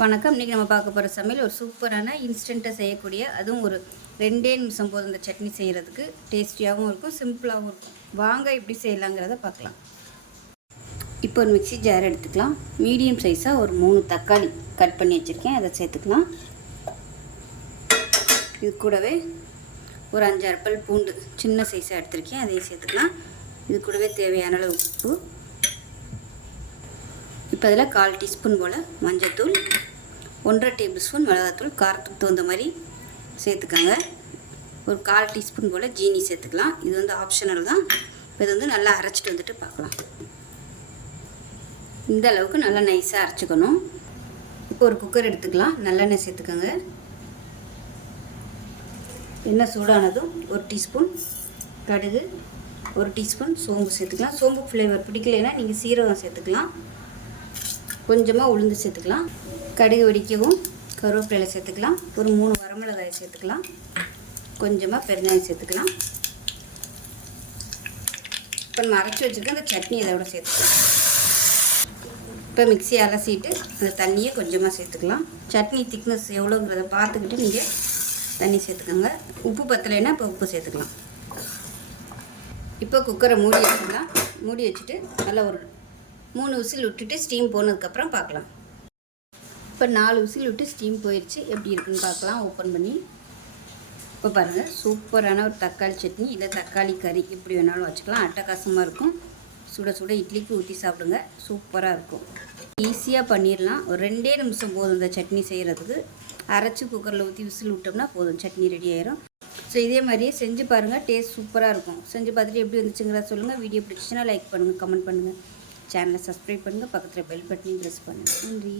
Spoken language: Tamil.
வணக்கம். இன்றைக்கி நம்ம பார்க்க போகிற சமையல் ஒரு சூப்பரான இன்ஸ்டண்ட்டாக செய்யக்கூடிய, அதுவும் ஒரு 2 நிமிஷம் போதும் இந்த சட்னி செய்கிறதுக்கு. டேஸ்டியாகவும் இருக்கும், சிம்பிளாகவும் இருக்கும். வாங்க எப்படி செய்யலாங்கிறத பார்க்கலாம். இப்போ ஒரு மிக்ஸி ஜார் எடுத்துக்கலாம். மீடியம் சைஸாக ஒரு 3 தக்காளி கட் பண்ணி வச்சுருக்கேன், அதை சேர்த்துக்கலாம். இது கூடவே ஒரு 5-6 பல் பூண்டு சின்ன சைஸாக எடுத்திருக்கேன், அதையும் சேர்த்துக்கலாம். இது கூடவே தேவையான அளவு உப்பு. இப்போ அதில் 1/4 டீஸ்பூன் போல் மஞ்சள்தூள், 1.5 டேபிள் ஸ்பூன் மிளகாத்தூள், காரத்துக்கு தகுந்த மாதிரி சேர்த்துக்கோங்க. ஒரு 1/4 டீஸ்பூன் போல் ஜீனி சேர்த்துக்கலாம். இது வந்து ஆப்ஷனல் தான். இப்போ இது வந்து நல்லா அரைச்சிட்டு வந்துட்டு பார்க்கலாம். இந்த அளவுக்கு நல்லா நைஸாக அரைச்சிக்கணும். இப்போ ஒரு குக்கர் எடுத்துக்கலாம். நல்லெண்ணெய் சேர்த்துக்கோங்க. எண்ணெய் சூடானதும் 1 டீஸ்பூன் கடுகு, 1 டீஸ்பூன் சோம்பு சேர்த்துக்கலாம். சோம்பு ஃப்ளேவர் பிடிக்கலைன்னா நீங்கள் சீரகம் சேர்த்துக்கலாம். கொஞ்சமாக உளுந்து சேர்த்துக்கலாம். கடுகு வெடிக்கவும் கருவேப்பிலை சேர்த்துக்கலாம். ஒரு 3 வரமிளகாயை சேர்த்துக்கலாம். கொஞ்சமாக பெருங்காயம் சேர்த்துக்கலாம். இப்போ நம்ம அரைச்சி வச்சுருக்க அந்த சட்னி இதோட சேர்த்துக்கலாம். இப்போ மிக்ஸி அலசிட்டு அந்த தண்ணியை கொஞ்சமாக சேர்த்துக்கலாம். சட்னி திக்னஸ் எவ்வளோங்கிறத பார்த்துக்கிட்டு நீங்கள் தண்ணி சேர்த்துக்கோங்க. உப்பு பத்தலைன்னா இப்போ உப்பு சேர்த்துக்கலாம். இப்போ குக்கரை மூடி வச்சுக்கலாம். மூடி வச்சுட்டு நல்லா ஒரு 3 விசில் விட்டுட்டு ஸ்டீம் போனதுக்கப்புறம் பார்க்கலாம். இப்போ 4 விசில் விட்டு ஸ்டீம் போயிடுச்சு. எப்படி இருக்குன்னு பார்க்கலாம் ஓப்பன் பண்ணி. இப்போ பாருங்கள், சூப்பரான ஒரு தக்காளி சட்னி, இல்லை தக்காளி கறி எப்படி வேணாலும் வச்சுக்கலாம். அட்டகாசமாக இருக்கும். சுட சுட இட்லிக்கு ஊற்றி சாப்பிடுங்க, சூப்பராக இருக்கும். ஈஸியாக பண்ணிடலாம். ஒரு 2 நிமிஷம் போதும் இந்த சட்னி செய்கிறதுக்கு. அரைச்சி குக்கரில் ஊற்றி விசில் விட்டோம்னா போதும், சட்னி ரெடி ஆயிரும். ஸோ இதே மாதிரியே செஞ்சு பாருங்கள், டேஸ்ட் சூப்பராக இருக்கும். செஞ்சு பார்த்துட்டு எப்படி வந்துச்சுங்கிறத சொல்லுங்கள். வீடியோ பிடிச்சிச்சின்னா லைக் பண்ணுங்கள், கமெண்ட் பண்ணுங்கள். சேனலை சப்ஸ்கிரைப் பண்ணுங்கள். பக்கத்தில் பெல் பட்டனையும் ப்ரெஸ் பண்ணுங்கள். நன்றி.